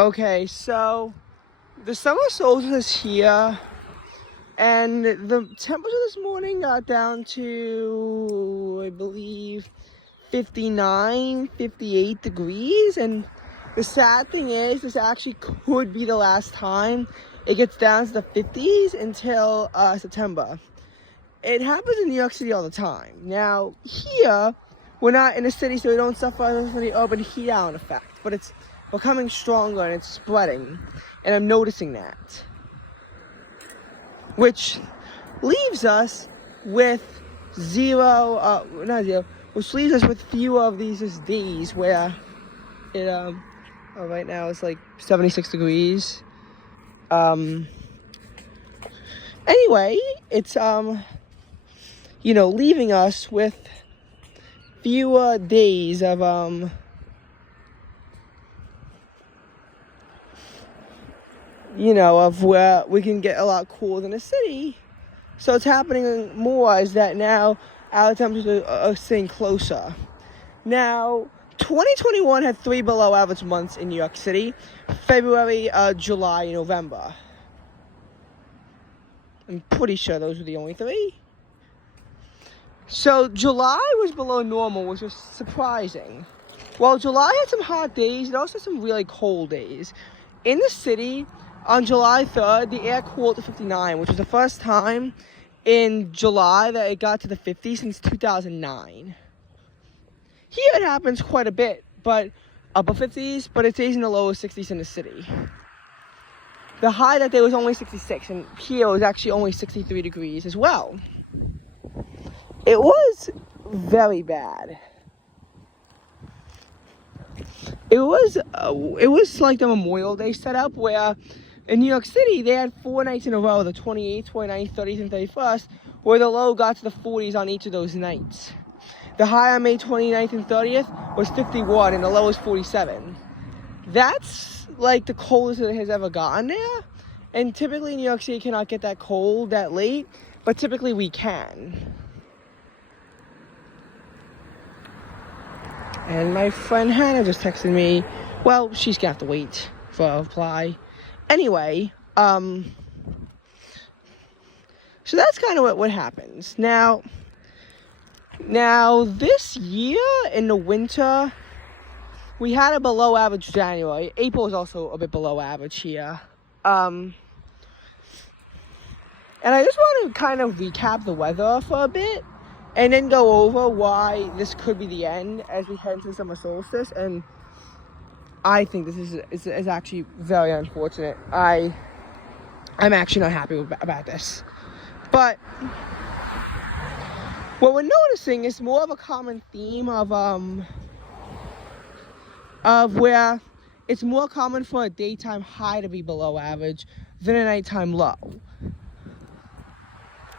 Okay, so the summer solstice is here, and the temperature this morning got down to, I believe, 59, 58 degrees. And the sad thing is, this actually could be the last time it gets down to the 50s until September. It happens in New York City all the time. Now, here, we're not in a city, so we don't suffer from the urban heat island effect, but it's becoming stronger and it's spreading, and I'm noticing that. Which leaves us with which leaves us with fewer of these days where it, right now it's like 76 degrees. Anyway, it's, leaving us with fewer days of, of where we can get a lot cooler than the city. So it's happening more is that now our temperatures are staying closer. Now, 2021 had 3 below average months in New York City: February, July, November. I'm pretty sure those were the only 3. So July was below normal, which was surprising. Well, July had some hot days. It also had some really cold days. In the city, on July 3rd, the air cooled to 59, which was the first time in July that it got to the 50s since 2009. Here it happens quite a bit, but upper 50s, but it stays in the lower 60s in the city. The high that day was only 66, and here it was actually only 63 degrees as well. It was very bad. It was like the Memorial Day setup where in New York City they had 4 nights in a row, the 28th, 29th, 30th, and 31st, where the low got to the 40s on each of those nights. The high on May 29th and 30th was 51 and the low was 47. That's like the coldest it has ever gotten there. And typically New York City cannot get that cold that late, but typically we can. And my friend Hannah just texted me. Well, she's gonna have to wait for a reply. Anyway, so that's kind of what happens. Now this year in the winter, we had a below average January. April is also a bit below average here. And I just want to kind of recap the weather for a bit, and then go over why this could be the end as we head into the summer solstice. And I think this is actually very unfortunate. I'm actually not happy about this. But what we're noticing is more of a common theme of where it's more common for a daytime high to be below average than a nighttime low.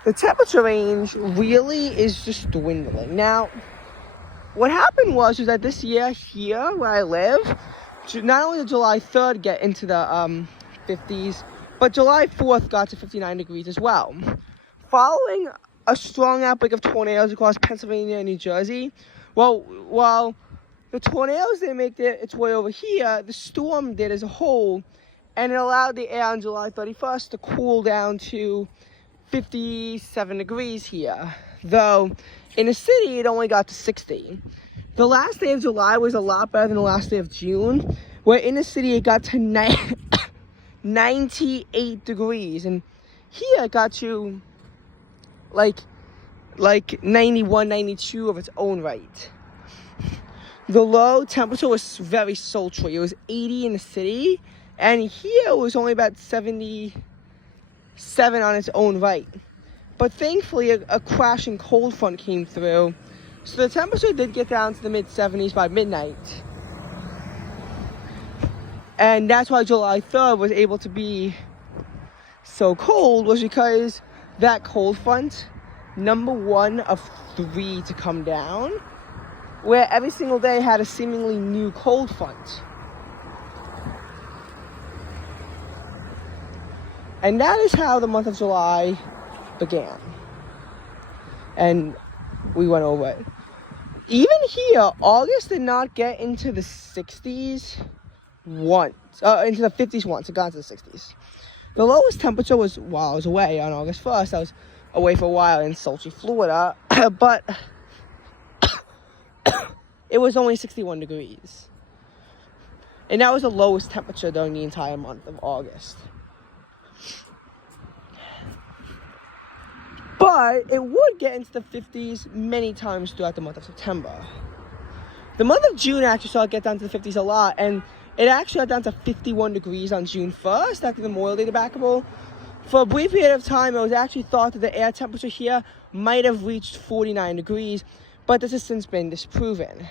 The temperature range really is just dwindling. Now, what happened was that this year here where I live, not only did July 3rd get into the 50s, but July 4th got to 59 degrees as well. Following a strong outbreak of tornadoes across Pennsylvania and New Jersey, while the tornadoes didn't make its way over here, the storm did as a whole, and it allowed the air on July 31st to cool down to 57 degrees here, though in the city it only got to 60. The last day of July was a lot better than the last day of June, where in the city it got to 98 degrees, and here it got to like 91, 92 of its own right. The low temperature was very sultry. It was 80 in the city, and here it was only about 77 on its own right. But thankfully a crashing cold front came through, so the temperature did get down to the mid-70s by midnight. And that's why July 3rd was able to be so cold, was because that cold front, number 1 of 3 to come down, where every single day had a seemingly new cold front. And that is how the month of July began. And we went over it. Even here, August did not get into the 60s once, into the 50s once. It got into the 60s. The lowest temperature was while I was away on August 1st. I was away for a while in sultry Florida, but it was only 61 degrees. And that was the lowest temperature during the entire month of August. But it would get into the 50s many times throughout the month of September. The month of June actually saw it get down to the 50s a lot, and it actually got down to 51 degrees on June 1st after the Memorial Day debacle. For a brief period of time, it was actually thought that the air temperature here might have reached 49 degrees, but this has since been disproven.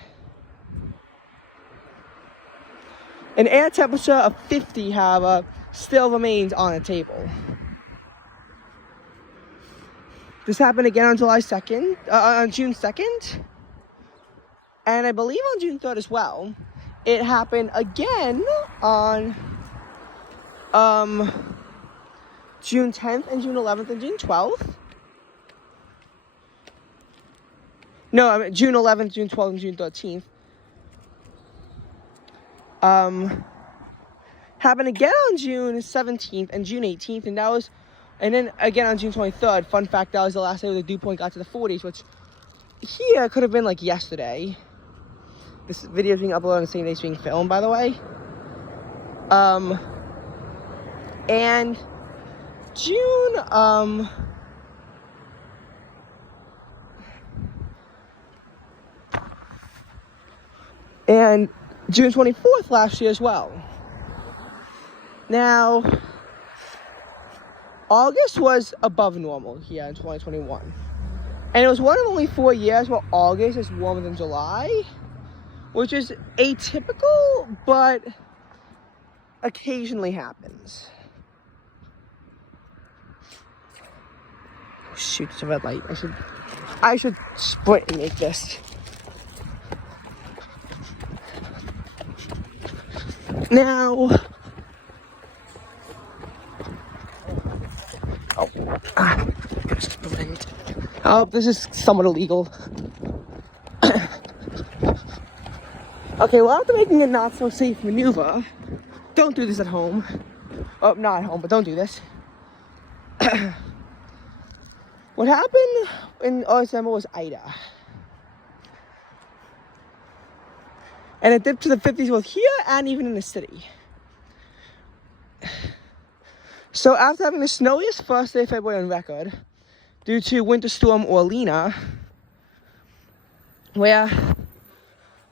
An air temperature of 50, however, still remains on the table. This happened again on July 2nd, on June 2nd, and I believe on June 3rd as well. It happened again on June 10th and June 11th and June 12th. No, I mean June 11th, June 12th, and June 13th. Happened again on June 17th and June 18th, and then again on June 23rd. Fun fact, that was the last day where the dew point got to the 40s, which here could have been like yesterday. This video is being uploaded on the same day it's being filmed, by the way. And June, and June 24th last year as well. Now, August was above normal here in 2021. And it was one of only 4 years where August is warmer than July, which is atypical, but occasionally happens. Oh, shoot, it's a red light. I should sprint and make this. Now, oh, this is somewhat illegal. Okay, well, after making a not so safe maneuver, don't do this at home. Oh, not at home, but don't do this. What happened in December was Ida. And it dipped to the 50s both here and even in the city. So after having the snowiest first day of February on record, due to Winter Storm Orlena, where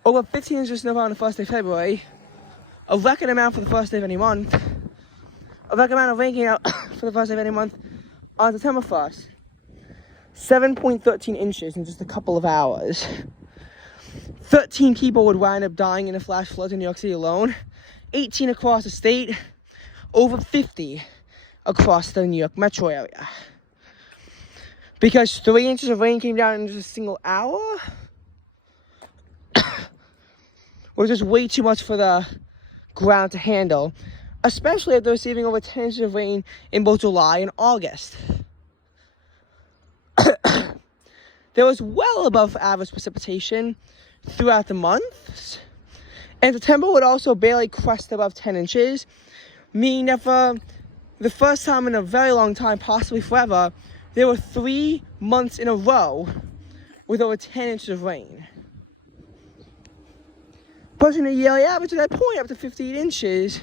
over 15 inches of snow on the first day of February, a record amount for the first day of any month, a record amount of rain came out for the first day of any month on September 1st. 7.13 inches in just a couple of hours. 13 people would wind up dying in a flash flood in New York City alone. 18 across the state. Over 50 across the New York metro area. Because 3 inches of rain came down in just a single hour, was just way too much for the ground to handle. Especially after receiving over 10 inches of rain in both July and August. There was well above average precipitation throughout the months, and September would also barely crest above 10 inches, meaning that for the first time in a very long time, possibly forever, there were 3 months in a row with over 10 inches of rain, pushing the yearly average at that point up to 58 inches.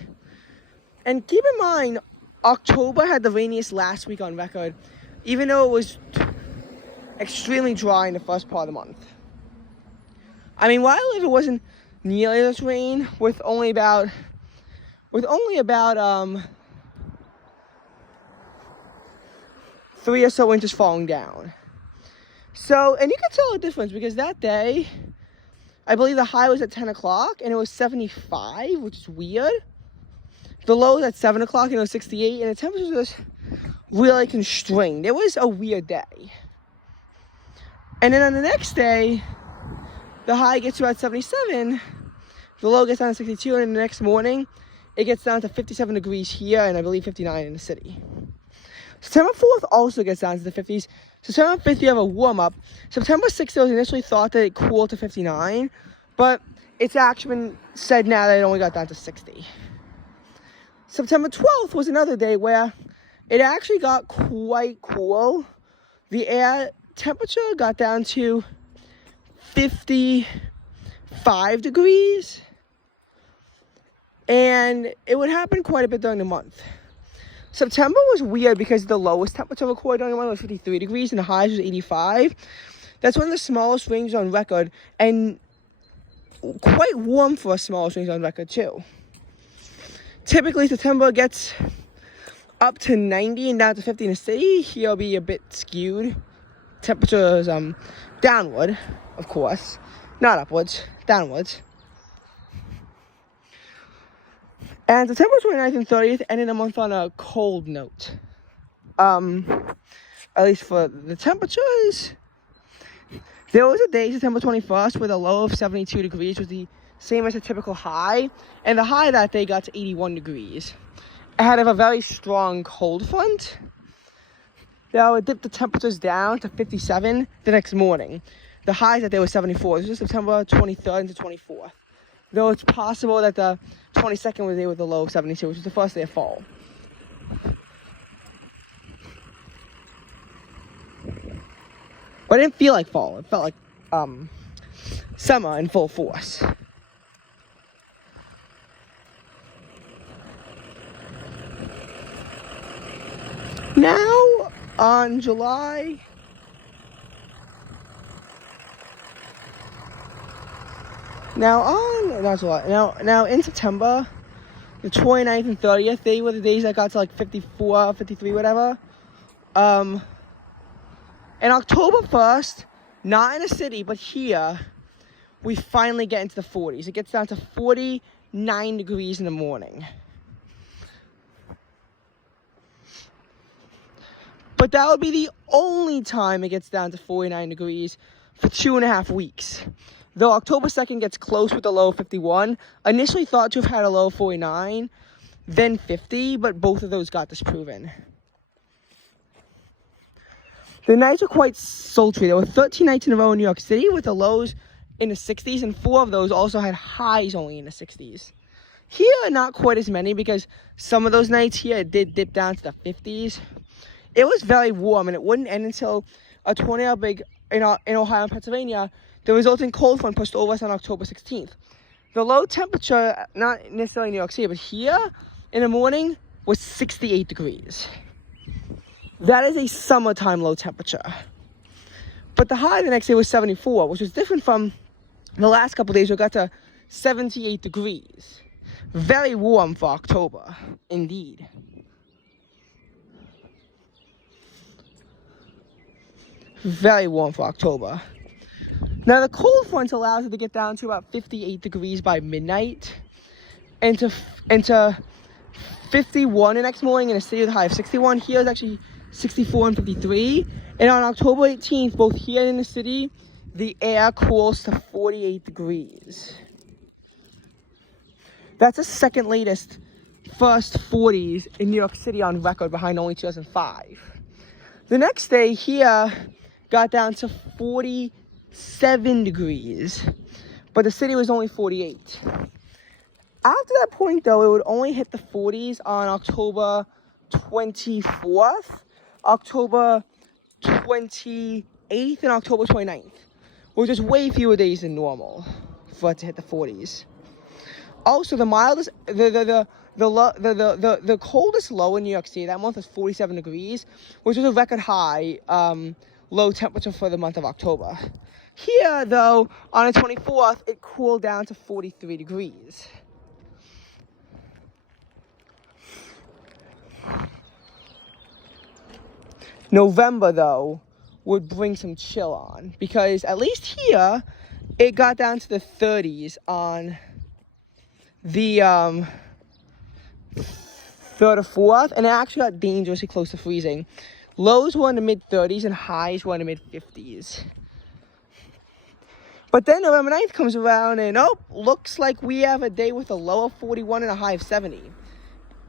And keep in mind, October had the rainiest last week on record, even though it was extremely dry in the first part of the month. I mean, while it wasn't nearly this rain, with only about 3 or so inches falling down. So, and you can tell the difference because that day, I believe the high was at 10 o'clock and it was 75, which is weird. The low was at 7 o'clock and it was 68, and the temperature was really constrained. It was a weird day. And then on the next day, the high gets to about 77, the low gets down to 62, and then the next morning, it gets down to 57 degrees here, and I believe 59 in the city. September 4th also gets down to the 50s. September 5th, you have a warm-up. September 6th, it was initially thought that it cooled to 59, but it's actually been said now that it only got down to 60. September 12th was another day where it actually got quite cool. The air temperature got down to 55 degrees. And it would happen quite a bit during the month. September was weird because the lowest temperature recorded during the month was 53 degrees and the highs was 85. That's one of the smallest ranges on record, and quite warm for a smallest range on record too. Typically, September gets up to 90 and down to 50 in the city. Here will be a bit skewed. Temperatures downward, of course, not upwards, downwards. And September 29th and 30th ended the month on a cold note. At least for the temperatures. There was a day, September 21st, with a low of 72 degrees, was the same as a typical high. And the high that day got to 81 degrees. Ahead of a very strong cold front. That would dip the temperatures down to 57 the next morning. The highs that day was 74. This was September 23rd into 24th. Though it's possible that the 22nd was there with a low of 72, which was the first day of fall. But it didn't feel like fall. It felt like summer in full force. Now, on July... Now in September, the 29th and 30th, they were the days that got to like 54, 53, whatever. And October 1st, not in a city, but here, we finally get into the 40s. It gets down to 49 degrees in the morning. But that would be the only time it gets down to 49 degrees for 2.5 weeks. Though October 2nd gets close with a low of 51, initially thought to have had a low of 49, then 50, but both of those got disproven. The nights were quite sultry. There were 13 nights in a row in New York City with the lows in the 60s, and 4 of those also had highs only in the 60s. Here, not quite as many, because some of those nights here did dip down to the 50s. It was very warm, and it wouldn't end until a tornado big in Ohio and Pennsylvania. The resulting cold front pushed over us on October 16th. The low temperature, not necessarily in New York City, but here in the morning was 68 degrees. That is a summertime low temperature. But the high the next day was 74, which was different from the last couple of days where it got to 78 degrees. Very warm for October, indeed. Very warm for October. Now, the cold front allows it to get down to about 58 degrees by midnight, and to 51 the next morning in a city with a high of 61. Here is actually 64 and 53. And on October 18th, both here and in the city, the air cools to 48 degrees. That's the second latest first 40s in New York City on record, behind only 2005. The next day here got down to 47 degrees, but the city was only 48. After that point, though, it would only hit the 40s on October 24th, October 28th, and October 29th, which is way fewer days than normal for it to hit the 40s. Also, the mildest, the coldest low in New York City that month was 47 degrees, which was a record high low temperature for the month of October. Here, though, on the 24th, it cooled down to 43 degrees. November, though, would bring some chill on, because at least here, it got down to the 30s on the 3rd or 4th, and it actually got dangerously close to freezing. Lows were in the mid-30s and highs were in the mid-50s. But then November 9th comes around and, looks like we have a day with a low of 41 and a high of 70.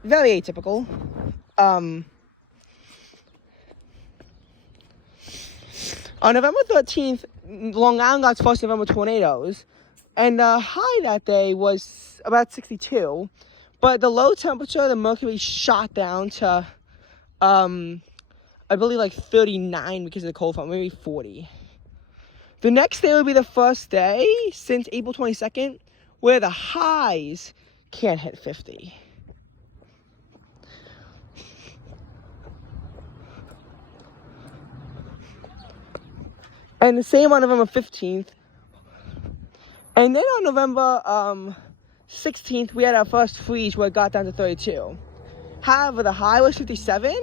Very atypical. On November 13th, Long Island got first November tornadoes. And the high that day was about 62. But the low temperature, the mercury shot down to, I believe like 39 because of the cold front, maybe 40. The next day would be the first day since April 22nd where the highs can't hit 50. And the same on November 15th. And then on November 16th, we had our first freeze where it got down to 32. However, the high was 57,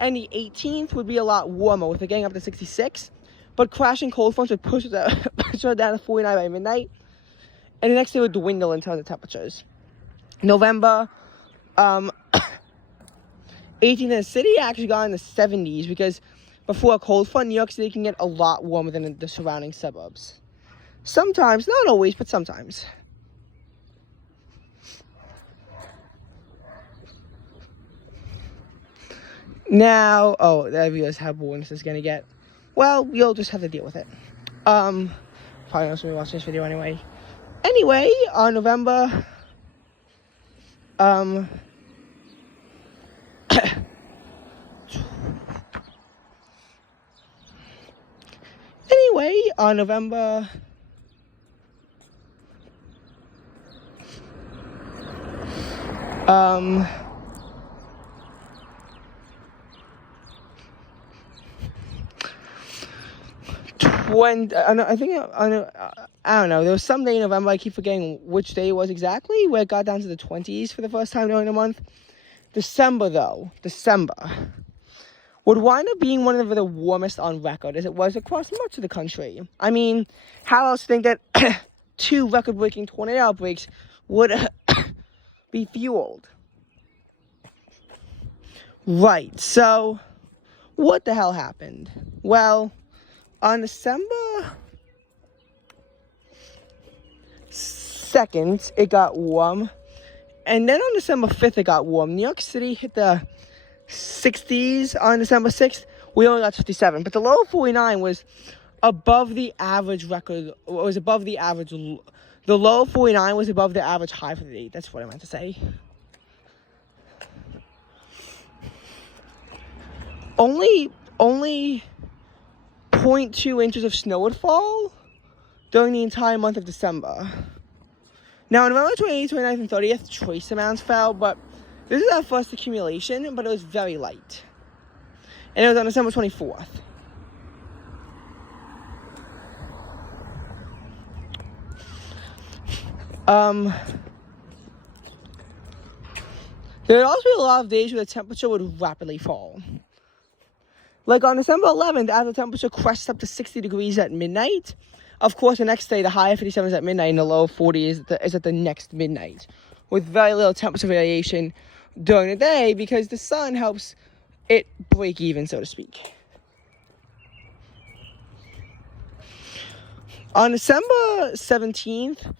and the 18th would be a lot warmer, with it getting up to 66. But crashing cold fronts would push it down to 49 by midnight. And the next day would dwindle in terms of temperatures. November 18th in the city actually got in the 70s because before a cold front, New York City can get a lot warmer than the surrounding suburbs. Sometimes, not always, but sometimes. Now, I realize how boring this is gonna get. Well, you'll just have to deal with it. Probably not gonna be watching this video anyway. Anyway, on November, November 20, I don't know, there was some day in November, I keep forgetting which day it was exactly, where it got down to the 20s for the first time during the month. December would wind up being one of the warmest on record, as it was across much of the country. I mean, how else think that 2 record-breaking tornado outbreaks would be fueled? Right, so what the hell happened? Well, on December 2nd, it got warm. And then on December 5th, it got warm. New York City hit the 60s on December 6th. We only got 57. But the low 49 was above the average record. It was above the average. The low 49 was above the average high for the day. That's what I meant to say. Only 0.2 inches of snow would fall during the entire month of December. Now, on November 28th, 29th, and 30th, trace amounts fell, but this is our first accumulation, but it was very light. And it was on December 24th. There would also be a lot of days where the temperature would rapidly fall. Like on December 11th, as the temperature crests up to 60 degrees at midnight, of course, the next day, the high of 57 is at midnight, and the low of 40 is at the next midnight, with very little temperature variation during the day, because the sun helps it break even, so to speak. On December 17th,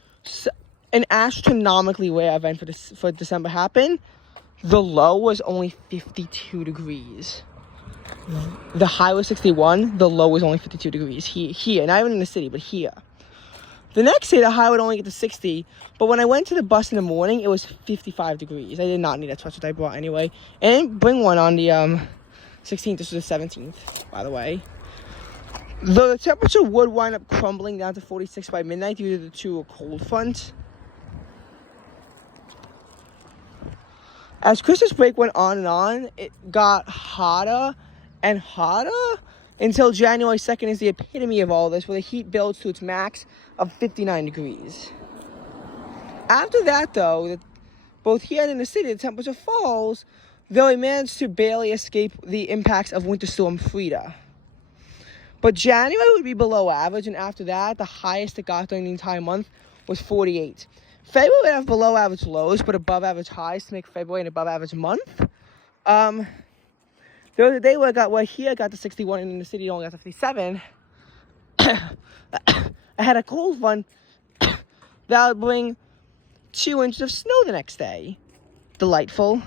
an astronomically rare event for December happened. The low was only 52 degrees. The high was 61, the low was only 52 degrees here, not even in the city, but here. The next day, the high would only get to 60, but when I went to the bus in the morning, it was 55 degrees. I did not need a sweatshirt I brought anyway. And I didn't bring one on the 16th, this was the 17th, by the way. Though the temperature would wind up crumbling down to 46 by midnight due to the 2 cold fronts. As Christmas break went on and on, it got hotter and hotter until January 2nd is the epitome of all this, where the heat builds to its max of 59 degrees. After that, though, both here and in the city, the temperature falls, though it managed to barely escape the impacts of Winter Storm Frida. But January would be below average, and after that, the highest it got during the entire month was 48. February would have below average lows, but above average highs to make February an above average month. There was a day where here I got to 61, and in the city it only got to 57. I had a cold one that would bring 2 inches of snow the next day. Delightful.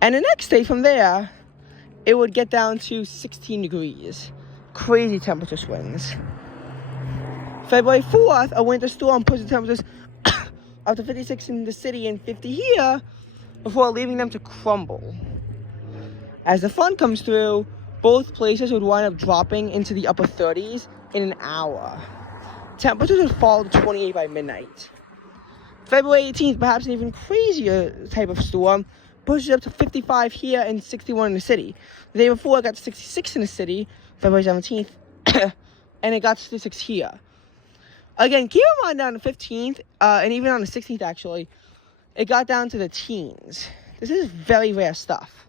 And the next day from there, it would get down to 16 degrees. Crazy temperature swings. February 4th, a winter storm pushed the temperatures up to 56 in the city and 50 here before leaving them to crumble. As the front comes through, both places would wind up dropping into the upper 30s in an hour. Temperatures would fall to 28 by midnight. February 18th, perhaps an even crazier type of storm, pushes up to 55 here and 61 in the city. The day before, it got to 66 in the city, February 17th, and it got to 66 here. Again, keep in mind on the 15th, and even on the 16th actually, it got down to the teens. This is very rare stuff.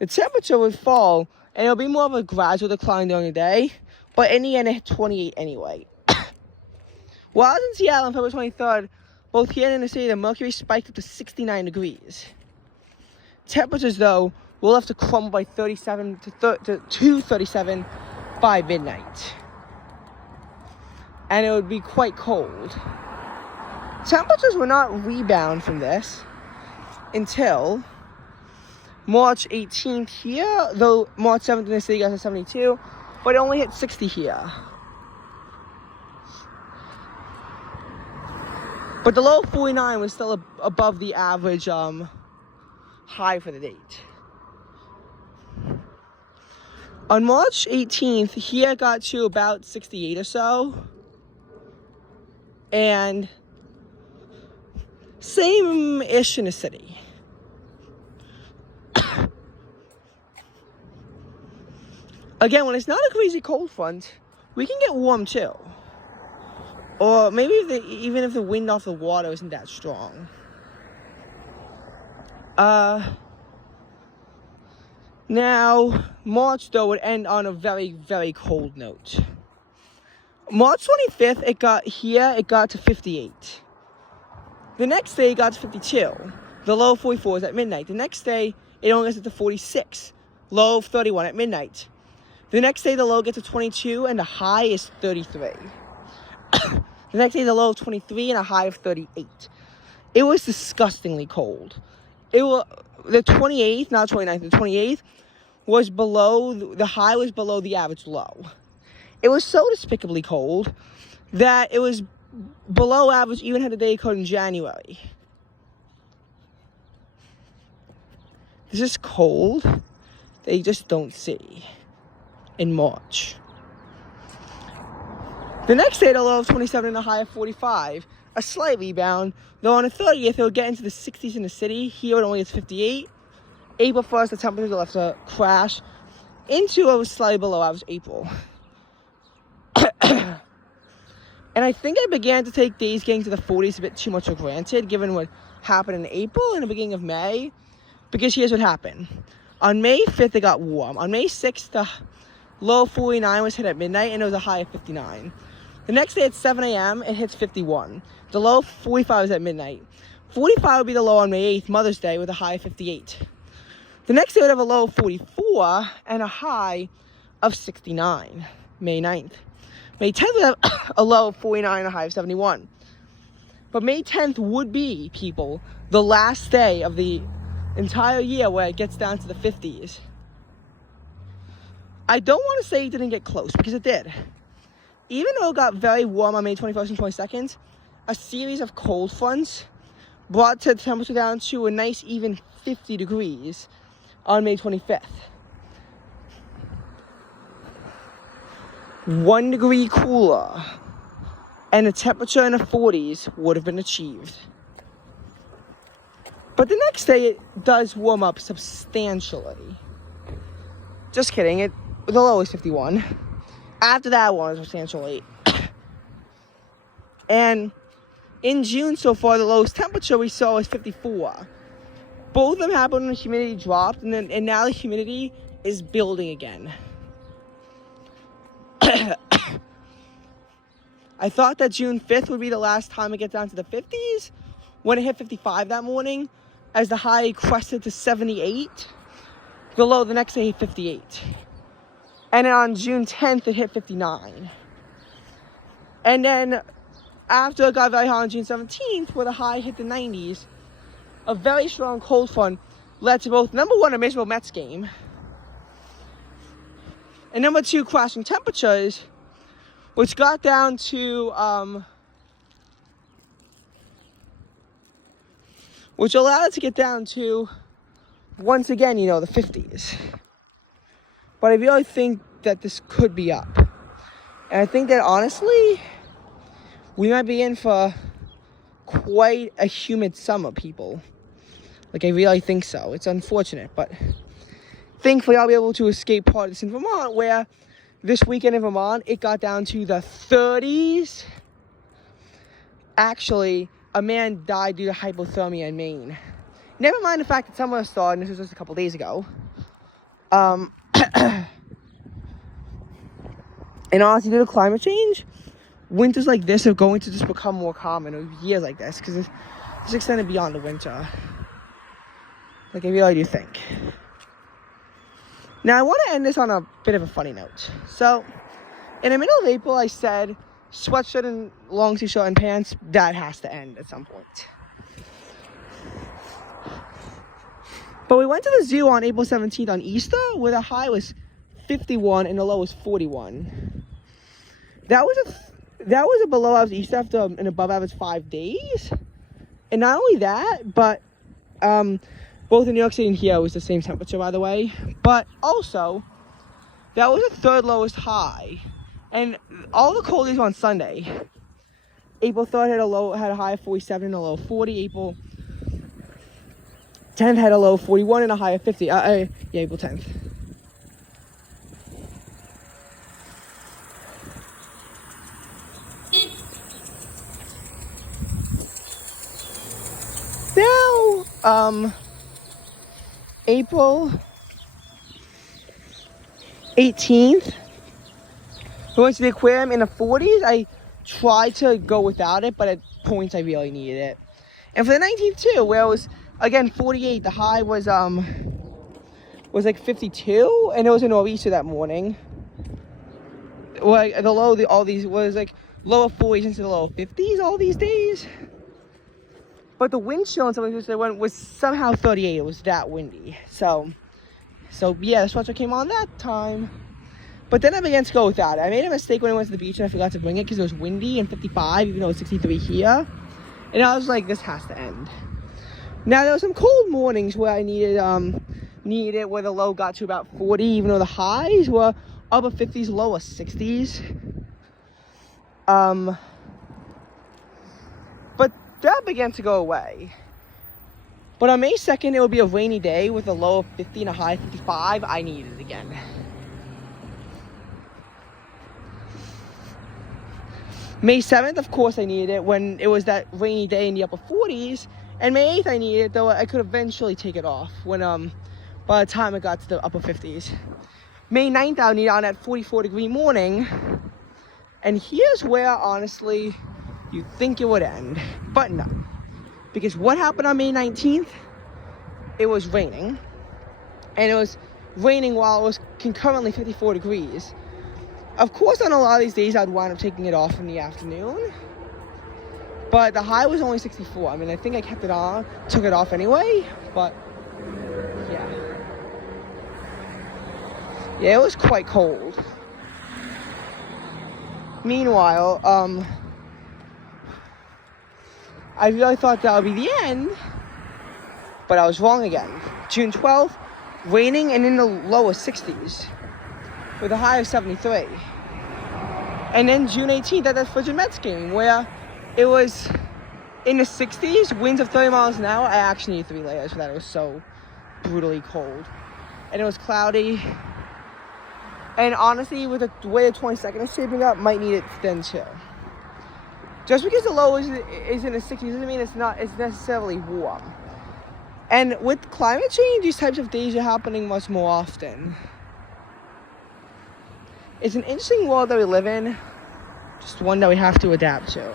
The temperature would fall, and it'll be more of a gradual decline during the day, but in the end, it hit 28 anyway. While I was in Seattle on February 23rd, both here and in the city, the mercury spiked up to 69 degrees. Temperatures, though, will have to crumble by 37 to 37 by midnight. And it would be quite cold. Temperatures will not rebound from this until March 18th here, though March 7th in the city got to 72, but it only hit 60 here. But the low 49 was still above the average high for the date. On March 18th, here got to about 68 or so. And same-ish in the city. Again, when it's not a crazy cold front, we can get warm too. Or maybe even if the wind off the water isn't that strong. Now, March, though, would end on a very, very cold note. March 25th, it got to 58. The next day, it got to 52. The low of 44 is at midnight. The next day, it only gets to 46. Low of 31 at midnight. The next day, the low gets to 22, and the high is 33. The next day, the low of 23 and a high of 38. It was disgustingly cold. The 28th, not 29th, the 28th was the high was below the average low. It was so despicably cold that it was below average even had the day code in January. This is cold that you just don't see in March. The next day, the low of 27 and a high of 45. A slight rebound, though on the 30th, it would get into the 60s in the city. Here, it only gets 58. April 1st, the temperatures will have to crash into a slightly below average April. And I think I began to take days getting to the 40s a bit too much for granted, given what happened in April and the beginning of May. Because here's what happened. On May 5th, it got warm. On May 6th, the low of 49 was hit at midnight, and it was a high of 59. The next day at 7 a.m., it hits 51. The low of 45 was at midnight. 45 would be the low on May 8th, Mother's Day, with a high of 58. The next day would have a low of 44 and a high of 69, May 9th. May 10th would have a low of 49 and a high of 71. But May 10th would be, people, the last day of the entire year where it gets down to the 50s. I don't want to say it didn't get close, because it did. Even though it got very warm on May 21st and 22nd, a series of cold fronts brought the temperature down to a nice even 50 degrees on May 25th. 1 degree cooler, and a temperature in the 40s would have been achieved. But the next day, it does warm up substantially. Just kidding, the low is 51. After that one, substantially. And in June so far, the lowest temperature we saw was 54. Both of them happened when the humidity dropped, and now the humidity is building again. I thought that June 5th would be the last time it gets down to the 50s, when it hit 55 that morning, as the high crested to 78. The low the next day hit 58. And then on June 10th, it hit 59. And then after it got very hot on June 17th, where the high hit the 90s, a very strong cold front led to both, number one, a miserable Mets game, and number two, crashing temperatures, which got down to, which allowed it to get down to, once again, you know, the 50s. But I really think that this could be up. And I think that, honestly, we might be in for quite a humid summer, people. Like, I really think so. It's unfortunate, but thankfully I'll be able to escape part of this in Vermont, where this weekend in Vermont, it got down to the 30s. Actually, a man died due to hypothermia in Maine. Never mind the fact that someone saw, and this was just a couple days ago. And honestly, due to climate change, winters like this are going to just become more common, or years like this, because it's extended beyond the winter. Like, I really do think. Now, I want to end this on a bit of a funny note. So, in the middle of April, I said, sweatshirt and long sleeve shirt and pants, that has to end at some point. But we went to the zoo on April 17th on Easter, where the high was 51 and the low was 41. That was a below average Easter after an above average 5 days. And not only that, but both in New York City and here was the same temperature, by the way. But also, that was the third lowest high. And all the cold days were on Sunday. April 3rd had a high of 47 and a low of 40. April 10th had a low of 41 and a high of 50. Yeah, April 10th. Now, April 18th, we went to the aquarium in the 40s. I tried to go without it, but at points I really needed it. And for the 19th too, where it was, again, 48, the high was like 52, and it was a nor'easter that morning. Like, the low, all these was like low of 40s into the low of 50s all these days. But the wind chill and something that was somehow 38. It was that windy. So yeah, the sweatshirt came on that time. But then I began to go without it. I made a mistake when I went to the beach and I forgot to bring it because it was windy and 55, even though it's 63 here. And I was like, this has to end. Now, there were some cold mornings where I needed it, where the low got to about 40, even though the highs were upper 50s, lower 60s. But that began to go away. But on May 2nd, it would be a rainy day with a low of 50 and a high of 55. I needed it again. May 7th, of course, I needed it when it was that rainy day in the upper 40s. And May 8th, I needed it, though I could eventually take it off when, by the time it got to the upper 50s. May 9th, I need it on that 44-degree morning. And here's where, honestly, you'd think it would end. But no. Because what happened on May 19th? It was raining. And it was raining while it was concurrently 54 degrees. Of course, on a lot of these days, I'd wind up taking it off in the afternoon. But the high was only 64. I mean, I think I kept it on, took it off anyway. But, yeah. Yeah, it was quite cold. Meanwhile, I really thought that would be the end. But I was wrong again. June 12th, raining and in the lower 60s. With a high of 73. And then June 18th at that frigid Mets game where it was in the 60s, winds of 30 miles an hour. I actually need 3 layers for that. It was so brutally cold. And it was cloudy. And honestly, with the way the 22nd is shaping up, might need it then too. Just because the low is in the 60s doesn't mean it's necessarily warm. And with climate change, these types of days are happening much more often. It's an interesting world that we live in, just one that we have to adapt to.